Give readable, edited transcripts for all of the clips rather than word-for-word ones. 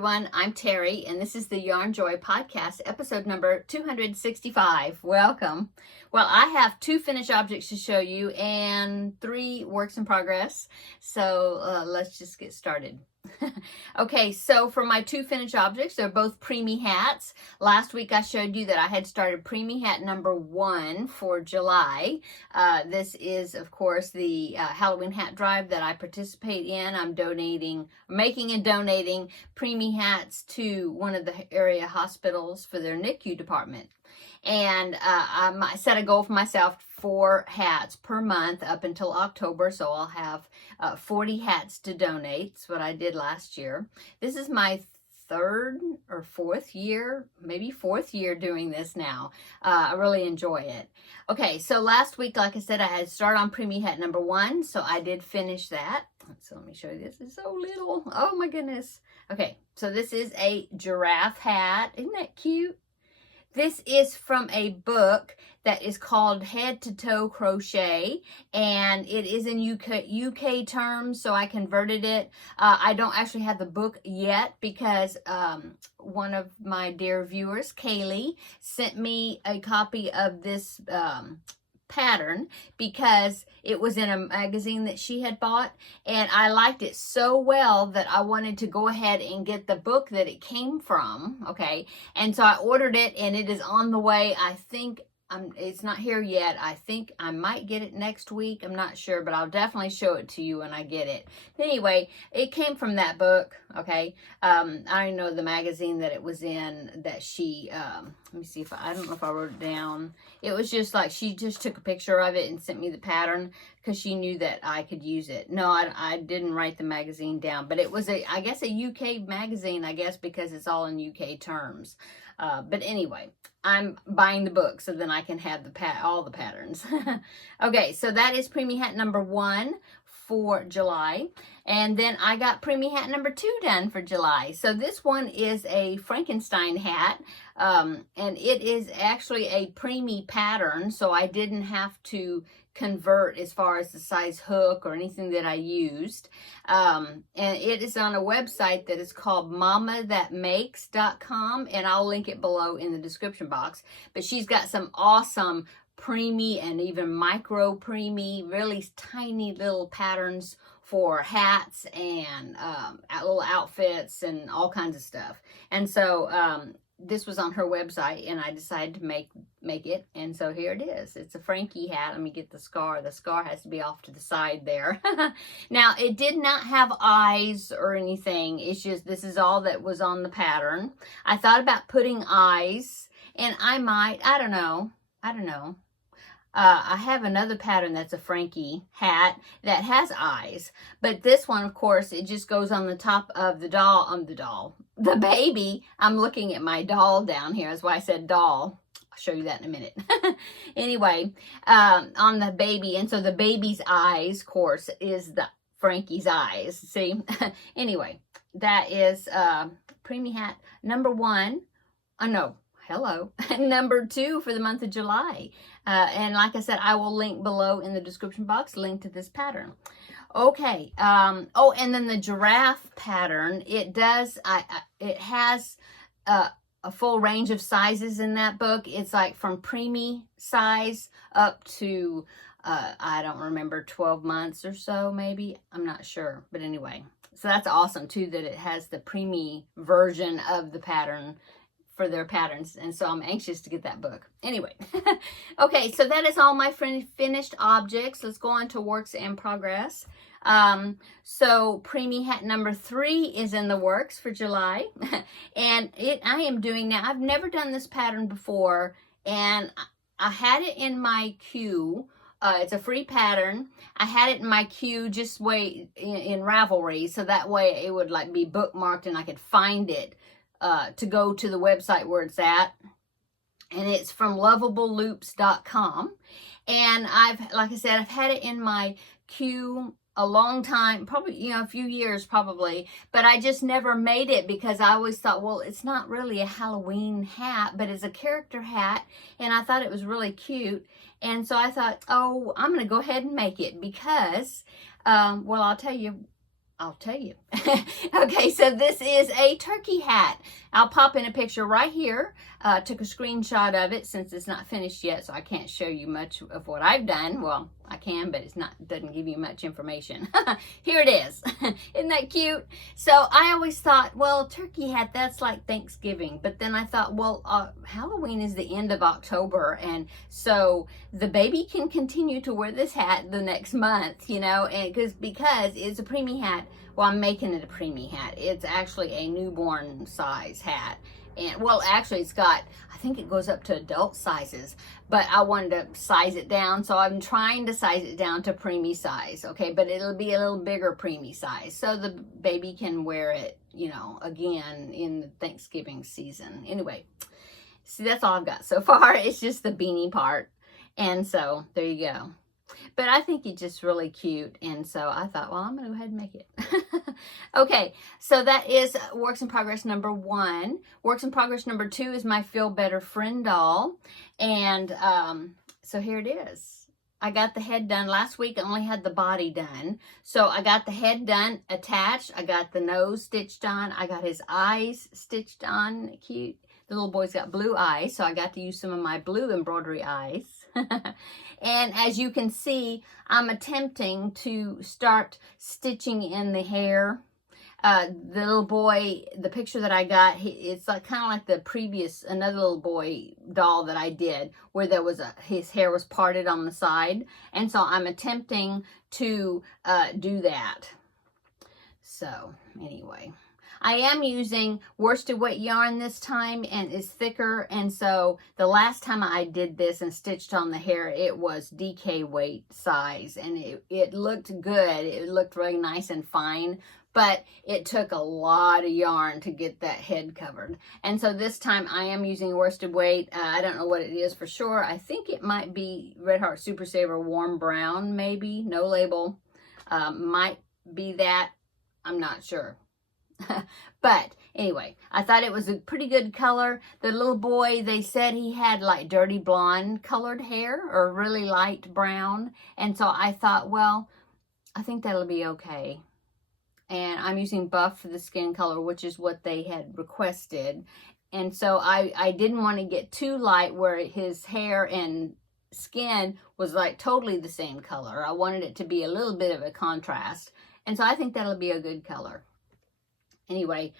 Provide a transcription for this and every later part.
everyone. I'm Terry, and this is the Yarnjoy podcast, episode number 265. Welcome. Well, I have 2 finished objects to show you and 3 works in progress. So let's just get started. Okay, so for my 2 finished objects, they're both preemie hats. Last week I showed you that I had started preemie hat number 1 for July. This is, of course, the Halloween hat drive that I participate in. I'm making and donating preemie hats to one of the area hospitals for their NICU department. And I set a goal for myself, 4 hats per month up until October, so I'll have 40 hats to donate. That's what I did last year. This is my 3rd or 4th year, maybe 4th year doing this now. I really enjoy it. Okay, so last week, like I said, I had started on preemie hat number 1, so I did finish that. So let me show you this. It's so little. Oh my goodness. Okay, so this is a giraffe hat. Isn't that cute? This is from a book that is called Head to Toe Crochet, and it is in UK terms, so I converted it. I don't actually have the book yet because one of my dear viewers, Kaylee, sent me a copy of this pattern because it was in a magazine that she had bought, and I liked it so well that I wanted to go ahead and get the book that it came from. Okay, and so I ordered it, and it is on the way. I think it's not here yet. I think I might get it next week. I'm not sure, but I'll definitely show it to you when I get it. But anyway, it came from that book. Okay, I don't know the magazine that it was in that she let me see if I don't know if I wrote it down. It was just like she just took a picture of it and sent me the pattern because she knew that I could use it. No, I didn't write the magazine down, but it was I guess a UK magazine, I guess, because it's all in UK terms. But anyway, I'm buying the book so then I can have all the patterns. Okay, so that is preemie hat number 1 for July. And then I got preemie hat number 2 done for July. So this one is a Frankenstein hat. And it is actually a preemie pattern, so I didn't have to convert as far as the size hook or anything that I used. And it is on a website that is called mamathatmakes.com, and I'll link it below in the description box. But she's got some awesome preemie and even micro preemie, really tiny little patterns for hats and little outfits and all kinds of stuff. And so this was on her website, and I decided to make it, and so here it is. It's a Frankie hat. Let me get the scar. The scar has to be off to the side there. Now, it did not have eyes or anything. It's just, this is all that was on the pattern. I thought about putting eyes, and I don't know. I have another pattern that's a Frankie hat that has eyes, but this one, of course, it just goes on the top of the the baby. I'm looking at my doll down here. That's why I said doll. I'll show you that in a minute. Anyway, on the baby, and so the baby's eyes, of course, is the Frankie's eyes. See? Anyway, that is preemie hat number 1. Number 2 for the month of July. And like I said, I will link below in the description box, link to this pattern. Okay. Oh, and then the giraffe pattern, it has a full range of sizes in that book. It's like from preemie size up to, I don't remember, 12 months or so, maybe. I'm not sure. But anyway, so that's awesome too, that it has the preemie version of the pattern for their patterns, and so I'm anxious to get that book. Anyway, okay, so that is all my finished objects. Let's go on to works in progress. So preemie hat number 3 is in the works for July, and I am doing now. I've never done this pattern before, and I had it in my queue. It's a free pattern. I had it in my queue just in Ravelry, so that way it would like be bookmarked and I could find it to go to the website where it's at. And it's from lovableloops.com. And like I said, I've had it in my queue a long time, probably, a few years probably, but I just never made it because I always thought, well, it's not really a Halloween hat, but it's a character hat, and I thought it was really cute. And so I thought, oh, I'm going to go ahead and make it because, well, I'll tell you, I'll tell you. Okay, so this is a turkey hat. I'll pop in a picture right here. Took a screenshot of it since it's not finished yet, so I can't show you much of what I've done. Well, I can, but doesn't give you much information. Here it is. Isn't that cute? So I always thought, well, turkey hat, that's like Thanksgiving. But then I thought, well, Halloween is the end of October, and so the baby can continue to wear this hat the next month, you know, and because it's a preemie hat. Well, I'm making it a preemie hat. It's actually a newborn size hat. And well, actually it's got, I think it goes up to adult sizes, but I wanted to size it down. So I'm trying to size it down to preemie size. Okay. But it'll be a little bigger preemie size. So the baby can wear it, you know, again in the Thanksgiving season. Anyway, see, that's all I've got so far. It's just the beanie part. And so there you go. But I think it's just really cute. And so I thought, well, I'm going to go ahead and make it. Okay, so that is Works in Progress number 1. Works in Progress number 2 is my Feel Better Friend doll. And so here it is. I got the head done. Last week I only had the body done. So I got the head done, attached. I got the nose stitched on. I got his eyes stitched on. Cute. The little boy's got blue eyes, so I got to use some of my blue embroidery eyes. And as you can see, I'm attempting to start stitching in the hair. The little boy, the picture that I got, it's like kind of like the previous, another little boy doll that I did, where there was his hair was parted on the side. And so I'm attempting to do that. So anyway, I am using worsted weight yarn this time, and it's thicker. And so the last time I did this and stitched on the hair, it was DK weight size, and it looked good. It looked really nice and fine, but it took a lot of yarn to get that head covered. And so this time I am using worsted weight. I don't know what it is for sure. I think it might be Red Heart Super Saver Warm Brown, maybe. No label. Might be that. I'm not sure. But anyway, I thought it was a pretty good color. The little boy, they said he had like dirty blonde colored hair or really light brown. And so I thought, well, I think that'll be okay. And I'm using buff for the skin color, which is what they had requested. And so I didn't want to get too light where his hair and skin was like totally the same color. I wanted it to be a little bit of a contrast. And so I think that'll be a good color. Anyway,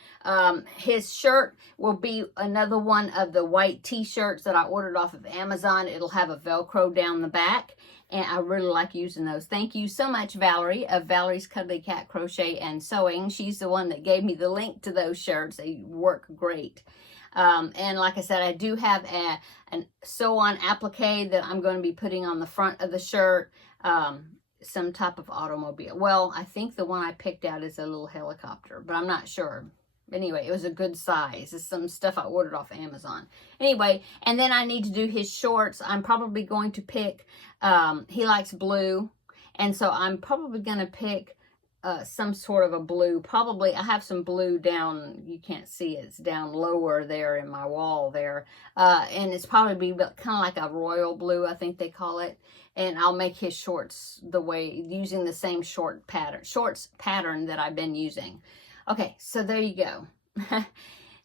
his shirt will be another one of the white t-shirts that I ordered off of Amazon. It'll have a Velcro down the back, and I really like using those. Thank you so much, Valerie, of Valerie's Cuddly Cat Crochet and Sewing. She's the one that gave me the link to those shirts. They work great. And like I said, I do have a sew-on applique that I'm going to be putting on the front of the shirt. Some type of automobile. Well, I think the one I picked out is a little helicopter, but I'm not sure. Anyway, it was a good size. It's some stuff I ordered off Amazon. Anyway, and then I need to do his shorts. I'm probably going to pick, he likes blue, and so I'm probably going to pick some sort of a blue. Probably, I have some blue down, you can't see it, it's down lower there in my wall there. And it's probably kind of like a royal blue, I think they call it. And I'll make his shorts the way, using the same shorts pattern that I've been using. Okay, so there you go.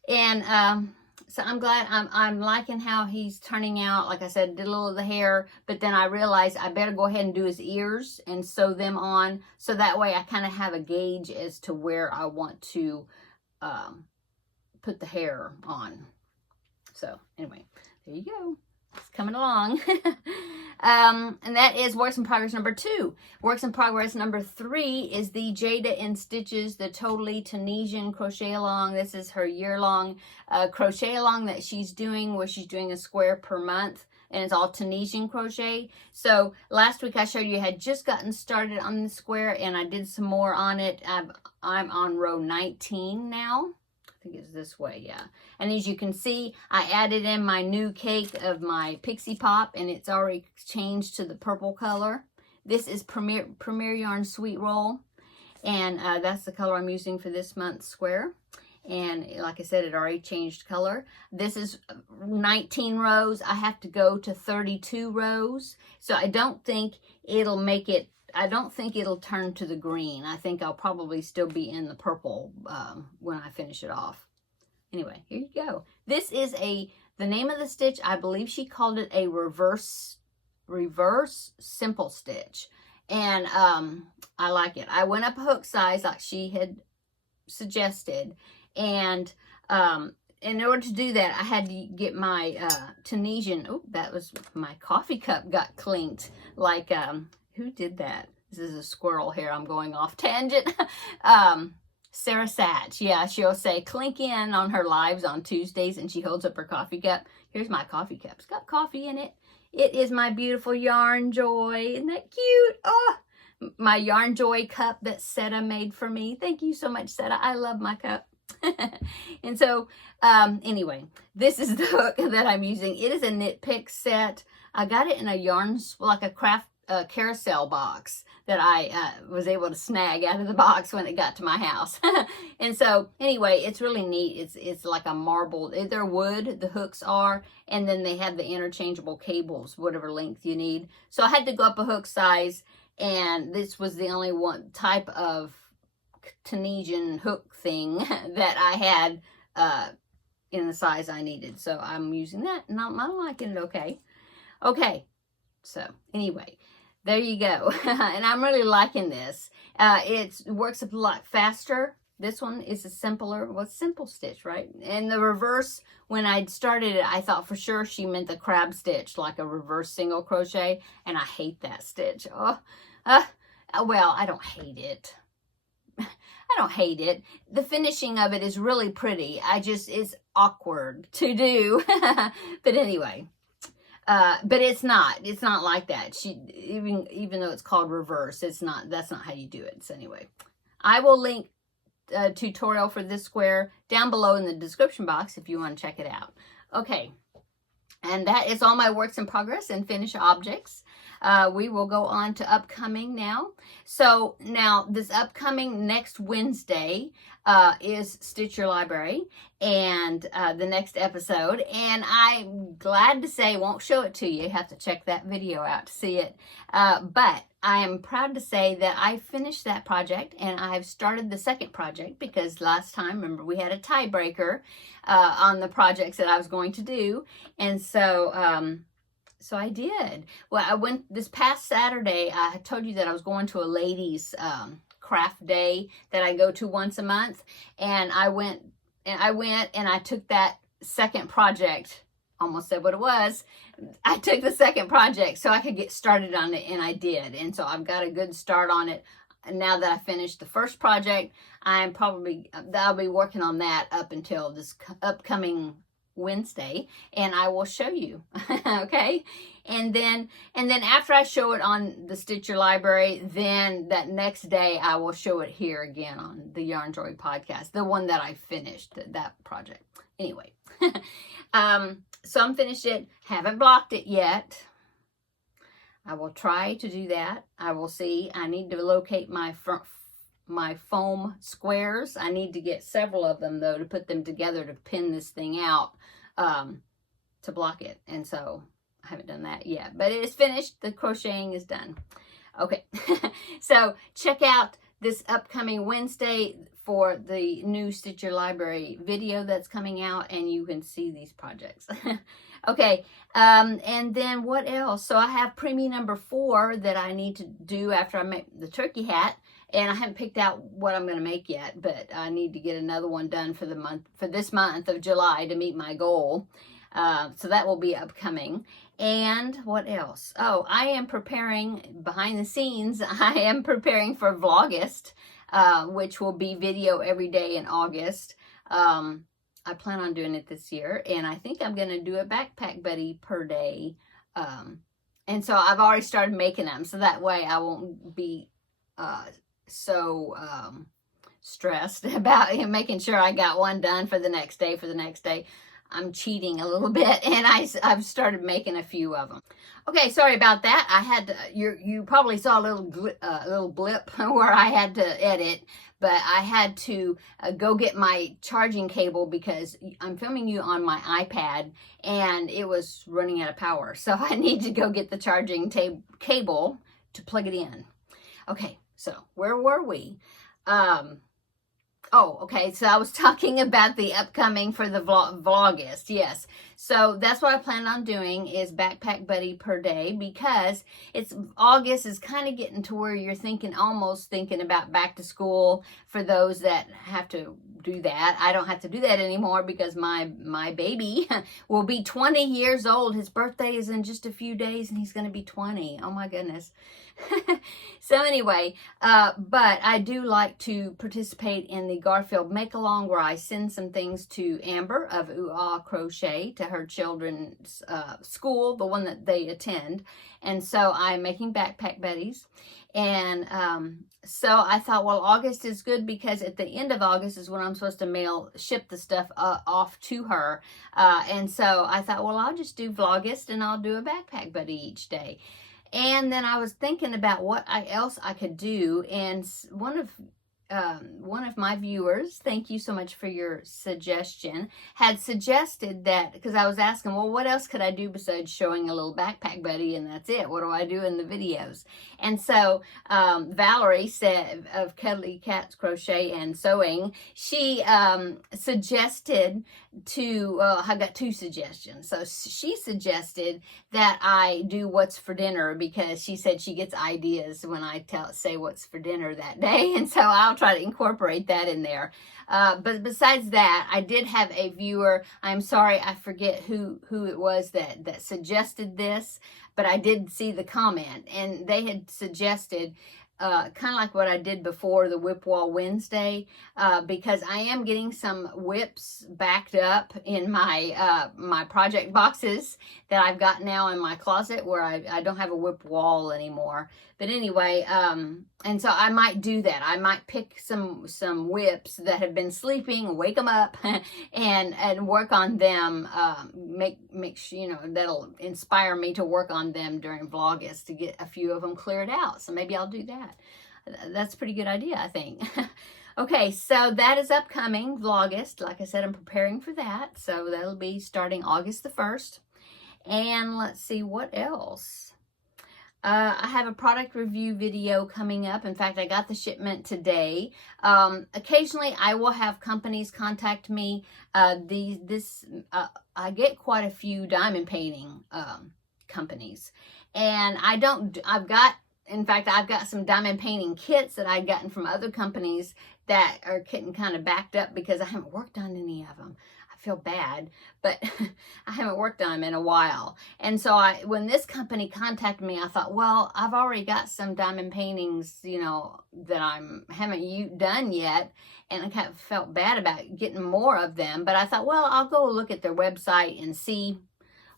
And so I'm glad, I'm liking how he's turning out. Like I said, did a little of the hair, but then I realized I better go ahead and do his ears and sew them on. So that way I kind of have a gauge as to where I want to put the hair on. So anyway, there you go. It's coming along. And that is Works in Progress number 2. Works in Progress number 3 is the Jada in Stitches, the Totally Tunisian Crochet Along. This is her year-long crochet along that she's doing, where she's doing a square per month, and it's all Tunisian crochet. So last week I showed you I had just gotten started on the square, and I did some more on it. I'm on row 19 now. I think it's this way, yeah. And as you can see, I added in my new cake of my Pixie Pop, and it's already changed to the purple color. This is Premier Yarn Sweet Roll, and that's the color I'm using for this month's square. And like I said, it already changed color. This is 19 rows. I have to go to 32 rows, so I don't think it'll make it I don't think it'll turn to the green. I think I'll probably still be in the purple when I finish it off. Anyway, here you go. This is the name of the stitch, I believe she called it a reverse simple stitch. And I like it. I went up a hook size like she had suggested. And in order to do that, I had to get my Tunisian, oh, that was my coffee cup got clinked. Like, who did that? This is a squirrel here. I'm going off tangent. Sarah Satch. Yeah, she'll say clink in on her lives on Tuesdays, and she holds up her coffee cup. Here's my coffee cup. It's got coffee in it. It is my beautiful Yarnjoy. Isn't that cute? Oh, my Yarnjoy cup that Seta made for me. Thank you so much, Seta. I love my cup. And so, anyway, this is the hook that I'm using. It is a Knit Pick set. I got it in a yarn, like a craft carousel box that I was able to snag out of the box when it got to my house. And so anyway, it's really neat. It's like a marble. They're wood, the hooks are, and then they have the interchangeable cables, whatever length you need. So I had to go up a hook size, and this was the only one type of Tunisian hook thing that I had in the size I needed. So I'm using that, and I'm liking it okay. Okay, so anyway, there you go. And I'm really liking this. It works a lot faster. This one is a simpler, well, simple stitch, right? And the reverse, when I started it, I thought for sure she meant the crab stitch, like a reverse single crochet, and I hate that stitch. Oh, well, I don't hate it. I don't hate it. The finishing of it is really pretty. It's awkward to do. But anyway. But it's not like that. Even though it's called reverse, that's not how you do it. So anyway, I will link a tutorial for this square down below in the description box if you want to check it out. Okay. And that is all my works in progress and finished objects. We will go on to upcoming now. So now this upcoming next Wednesday is Stitch Your Library and the next episode. And I'm glad to say, won't show it to you. You have to check that video out to see it. But I am proud to say that I finished that project and I've started the second project because last time, remember, we had a tiebreaker on the projects that I was going to do. And so, so I did. Well, I went this past Saturday. I told you that I was going to a ladies' craft day that I go to once a month. And I went and I took that second project, almost said what it was. I took the second project so I could get started on it, and I did. And so I've got a good start on it. And now that I finished the first project, I'll be working on that up until this upcoming Wednesday, and I will show you. Okay, and then after I show it on the Stitch Your Library, then that next day I will show it here again on the Yarnjoy podcast, the one that I finished, that project. Anyway, so I'm finished it, haven't blocked it yet. I will try to do that. I will see. I need to locate my foam squares. I need to get several of them though to put them together to pin this thing out to block it. And so I haven't done that yet, but it is finished. The crocheting is done. Okay. So check out this upcoming Wednesday for the new Stitch Your Library video that's coming out, and you can see these projects. Okay, and then what else? So I have preemie number 4 that I need to do after I make the turkey hat, and I haven't picked out what I'm going to make yet, but I need to get another one done for this month of July to meet my goal. So that will be upcoming. And what else? Oh, I am preparing behind the scenes. I am preparing for Vlogust, which will be video every day in August. I plan on doing it this year, and I think I'm going to do a backpack buddy per day. And so I've already started making them, so that way I won't be so stressed about making sure I got one done for the next day. I'm cheating a little bit, and I've started making a few of them. Okay, sorry about that. I had to, you probably saw a little blip where I had to edit, but I had to go get my charging cable because I'm filming you on my iPad and it was running out of power. So I need to go get the charging cable to plug it in. Okay, so where were we? Oh, okay. So I was talking about the upcoming for the Vlogist. Yes. So that's what I plan on doing is backpack buddy per day, because it's August is kind of getting to where you're almost thinking about back to school for those that have to do that. I don't have to do that anymore because my baby will be 20 years old. His birthday is in just a few days and he's going to be 20. Oh my goodness. So anyway, but I do like to participate in the Garfield Make-Along, where I send some things to Amber of Ooh Ah Crochet to her children's school, the one that they attend. And so I'm making backpack buddies. And so I thought, well, August is good because at the end of August is when I'm supposed to ship the stuff off to her. And so I thought, well, I'll just do Vlogist and I'll do a backpack buddy each day. And then I was thinking about what else I could do, and one of my viewers, thank you so much for your suggestion, had suggested that, because I was asking, well, what else could I do besides showing a little backpack buddy and that's it? What do I do in the videos? And so Valerie said of Cuddly Cats Crochet and Sewing, she suggested I got two suggestions. So she suggested that I do what's for dinner, because she said she gets ideas when I say what's for dinner that day. And so I'll try to incorporate that in there. But besides that, I did have a viewer. I'm sorry, I forget who it was that suggested this, but I did see the comment, and they had suggested kind of like what I did before the Whip Wall Wednesday, because I am getting some whips backed up in my my project boxes that I've got now in my closet, where I don't have a whip wall anymore. But anyway, and so I might do that. I might pick some whips that have been sleeping, wake them up, and work on them. Make sure, that'll inspire me to work on them during Vlogust to get a few of them cleared out. So maybe I'll do that. That's a pretty good idea, I think. Okay, so that is upcoming, Vlogust. Like I said, I'm preparing for that. So that'll be starting August the 1st. And let's see, what else? I have a product review video coming up. In fact, I got the shipment today. Occasionally, I will have companies contact me. I get quite a few diamond painting companies. And I've got some diamond painting kits that I've gotten from other companies that are getting kind of backed up because I haven't worked on any of them. Feel bad, but I haven't worked on them in a while. And so when this company contacted me, I thought, well, I've already got some diamond paintings, that I haven't done yet. And I kind of felt bad about getting more of them. But I thought, well, I'll go look at their website and see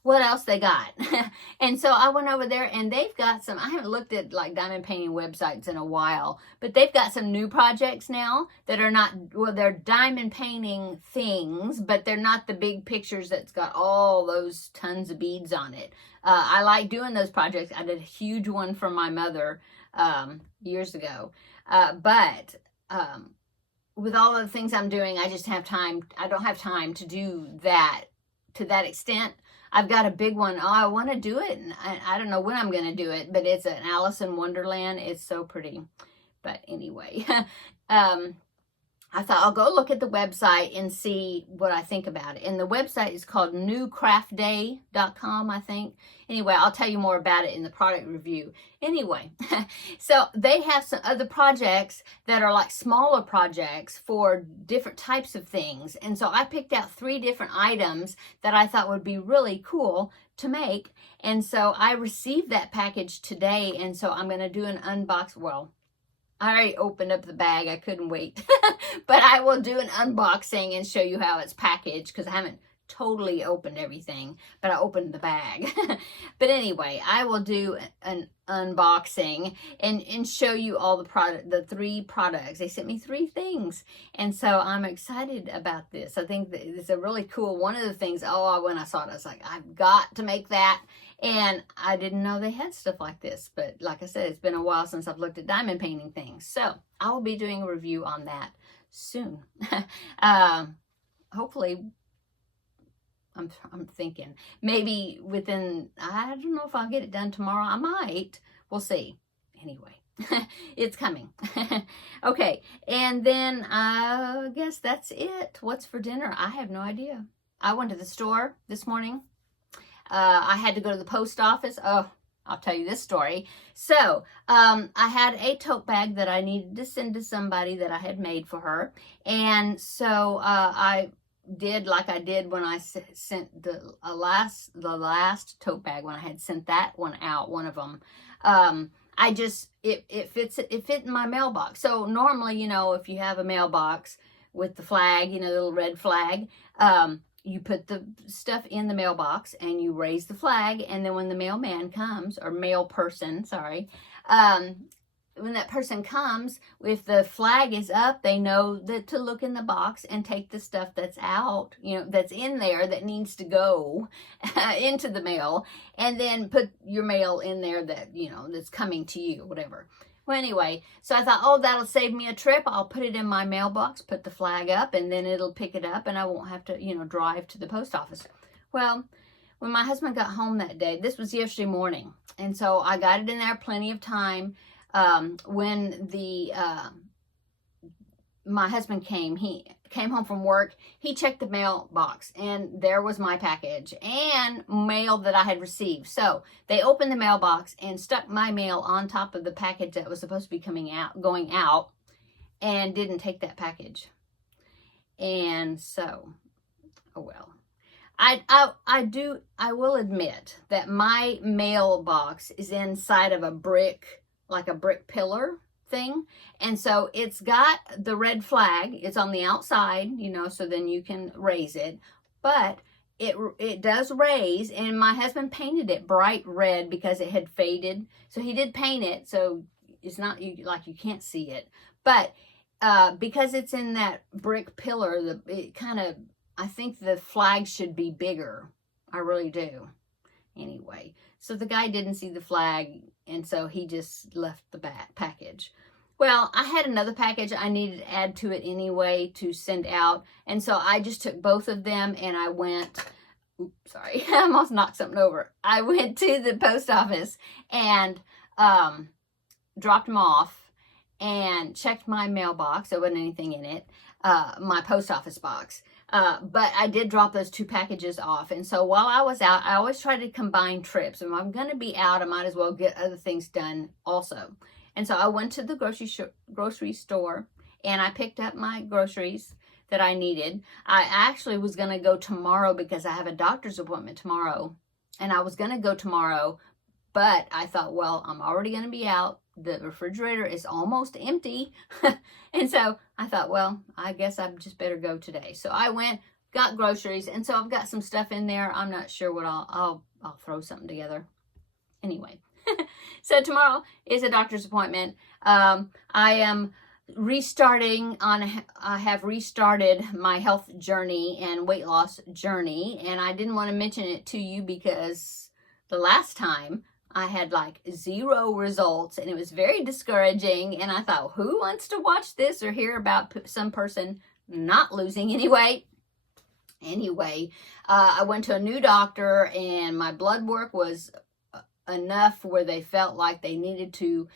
what else they got. And so I went over there, and they've got some, I haven't looked at like diamond painting websites in a while, but they've got some new projects now that are not, well, they're diamond painting things, but they're not the big pictures that's got all those tons of beads on it. I like doing those projects. I did a huge one for my mother years ago. But with all of the things I'm doing, I don't have time to do that to that extent. I've got a big one. Oh, I want to do it, and I don't know when I'm going to do it, but it's an Alice in Wonderland. It's so pretty. But anyway, I thought I'll go look at the website and see what I think about it. And the website is called newcraftday.com, I think. Anyway, I'll tell you more about it in the product review. Anyway, so they have some other projects that are like smaller projects for different types of things. And so I picked out 3 different items that I thought would be really cool to make. And so I received that package today. And so I'm going to do an unbox. Well, I already opened up the bag. I couldn't wait. But I will do an unboxing and show you how it's packaged, because I haven't totally opened everything, but I opened the bag. But anyway, I will do an unboxing and show you all the 3 products. They sent me 3 things. And so I'm excited about this. I think that it's a really cool, one of the things, when I saw it, I was like, I've got to make that. And I didn't know they had stuff like this. But like I said, it's been a while since I've looked at diamond painting things. So I will be doing a review on that soon. Hopefully, I'm thinking maybe within, I don't know if I'll get it done tomorrow. I might. We'll see. Anyway, It's coming. Okay, and then I guess that's it. What's for dinner? I have no idea. I went to the store this morning. I had to go to the post office. Oh, I'll tell you this story. So, I had a tote bag that I needed to send to somebody that I had made for her. And so, I did like I did when I sent the last tote bag, when I had sent that one out, one of them. It fit in my mailbox. So normally, you know, if you have a mailbox with the flag, you know, the little red flag, you put the stuff in the mailbox and you raise the flag, and then when the mailman comes, or mail person, sorry, when that person comes, if the flag is up, they know that to look in the box and take the stuff that's out, you know, that's in there that needs to go into the mail, and then put your mail in there that, you know, that's coming to you, whatever. Well, anyway, so I thought, oh, that'll save me a trip. I'll put it in my mailbox, put the flag up, and then it'll pick it up, and I won't have to, you know, drive to the post office. Well, when my husband got home that day, this was yesterday morning, and so I got it in there plenty of time. When my husband came, he came home from work, he checked the mailbox, and there was my package and mail that I had received. So they opened the mailbox and stuck my mail on top of the package that was supposed to be going out, and didn't take that package. And so, oh well. I will admit that my mailbox is inside of a brick, like a brick pillar thing, and so it's got the red flag. It's on the outside, you know, so then you can raise it, but it does raise, and my husband painted it bright red because it had faded, so he did paint it, so it's not like you can't see it, but because it's in that brick pillar, it kind of, I think the flag should be bigger. I really do. Anyway, so the guy didn't see the flag, and so he just left the package. Well, I had another package I needed to add to it anyway to send out, and so I just took both of them, and I went, oops, sorry, I almost knocked something over. I went to the post office and dropped them off and checked my mailbox. There wasn't anything in it, my post office box. But I did drop those two packages off. And so while I was out, I always try to combine trips. If I'm going to be out, I might as well get other things done also. And so I went to the grocery store, and I picked up my groceries that I needed. I actually was going to go tomorrow because I have a doctor's appointment tomorrow. And I was going to go tomorrow, but I thought, well, I'm already going to be out. The refrigerator is almost empty. And so I thought, well, I guess I just better go today. So I went, got groceries, and so I've got some stuff in there. I'm not sure what I'll throw something together. Anyway, so tomorrow is a doctor's appointment. I am restarting I have restarted my health journey and weight loss journey, and I didn't want to mention it to you because the last time I had like 0 results, and it was very discouraging, and I thought, who wants to watch this or hear about some person not losing any weight? Anyway, I went to a new doctor, and my blood work was enough where they felt like they needed to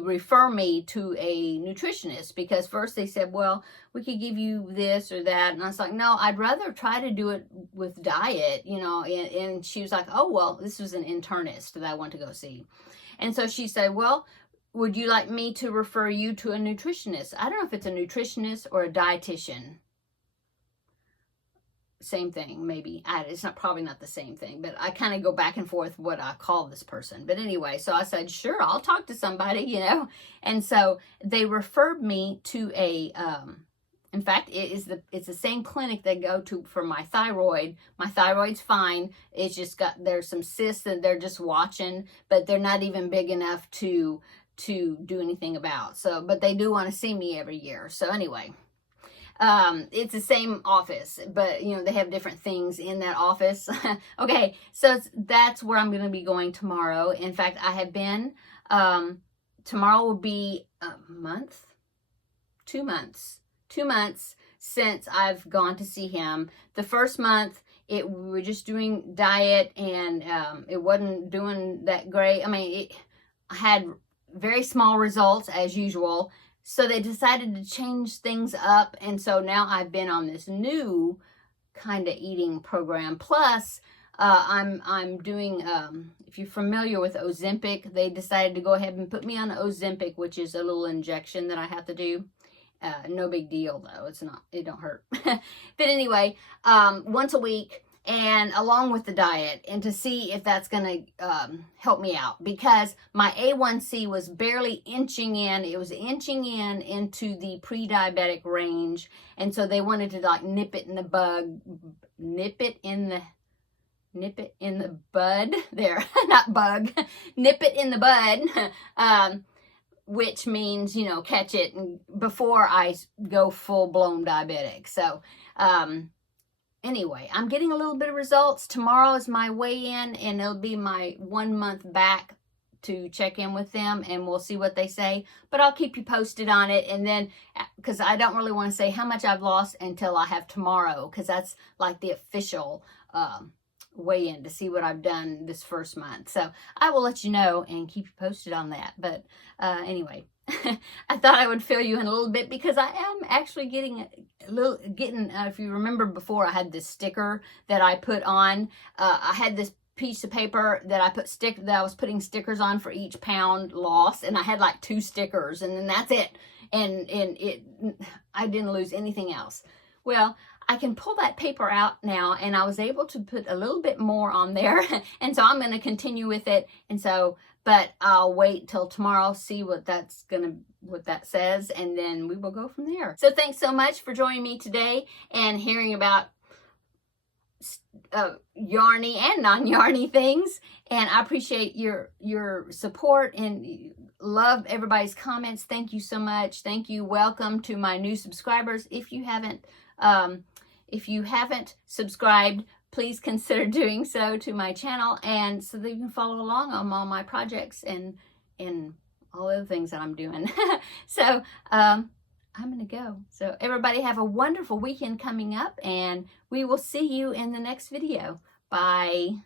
refer me to a nutritionist, because first they said, well, we could give you this or that, and I was like, no, I'd rather try to do it with diet, you know. And she was like, oh, well, this was an internist that I went to go see, and so she said, well, would you like me to refer you to a nutritionist? I don't know if it's a nutritionist or a dietitian. Same thing, maybe. It's probably not the same thing, but I kind of go back and forth what I call this person. But anyway, so I said, sure, I'll talk to somebody, you know. And so they referred me to a, in fact, it's the same clinic they go to for my thyroid. My thyroid's fine. It's just there's some cysts that they're just watching, but they're not even big enough to do anything about. So, but they do want to see me every year. So anyway. It's the same office, but you know, they have different things in that office. Okay, so that's where I'm going to be going tomorrow. In fact, I have been, tomorrow will be a month, 2 months since I've gone to see him. The first month, we were just doing diet, and it wasn't doing that great. I mean, I had very small results as usual. So they decided to change things up. And so now I've been on this new kind of eating program. Plus, I'm doing, if you're familiar with Ozempic, they decided to go ahead and put me on Ozempic, which is a little injection that I have to do. No big deal though. It's not, it don't hurt. But anyway, once a week, and along with the diet, and to see if that's going to help me out, because my A1C was barely inching in. It was inching in into the pre-diabetic range, and so they wanted to like nip it in the bud there, not bug, nip it in the bud, which means, you know, catch it before I go full-blown diabetic. So, anyway, I'm getting a little bit of results. Tomorrow is my weigh-in, and it'll be my 1 month back to check in with them, and we'll see what they say. But I'll keep you posted on it, and then, because I don't really want to say how much I've lost until I have tomorrow, because that's like the official weigh-in to see what I've done this first month. So I will let you know and keep you posted on that. But anyway, I thought I would fill you in a little bit, because I am actually getting if you remember before, I had this sticker that I put on. I had this piece of paper that I was putting stickers on for each pound lost, and I had like 2 stickers, and then that's it. And I didn't lose anything else. Well, I can pull that paper out now, and I was able to put a little bit more on there. And so I'm going to continue with it. And so, but I'll wait till tomorrow, see what that says, and then we will go from there. So thanks so much for joining me today and hearing about yarny and non-yarny things. And I appreciate your support and love everybody's comments. Thank you so much. Thank you. Welcome to my new subscribers. If you haven't subscribed, please consider doing so to my channel, and so that you can follow along on all my projects and all the other things that I'm doing. So I'm gonna go. So everybody have a wonderful weekend coming up, and we will see you in the next video. Bye.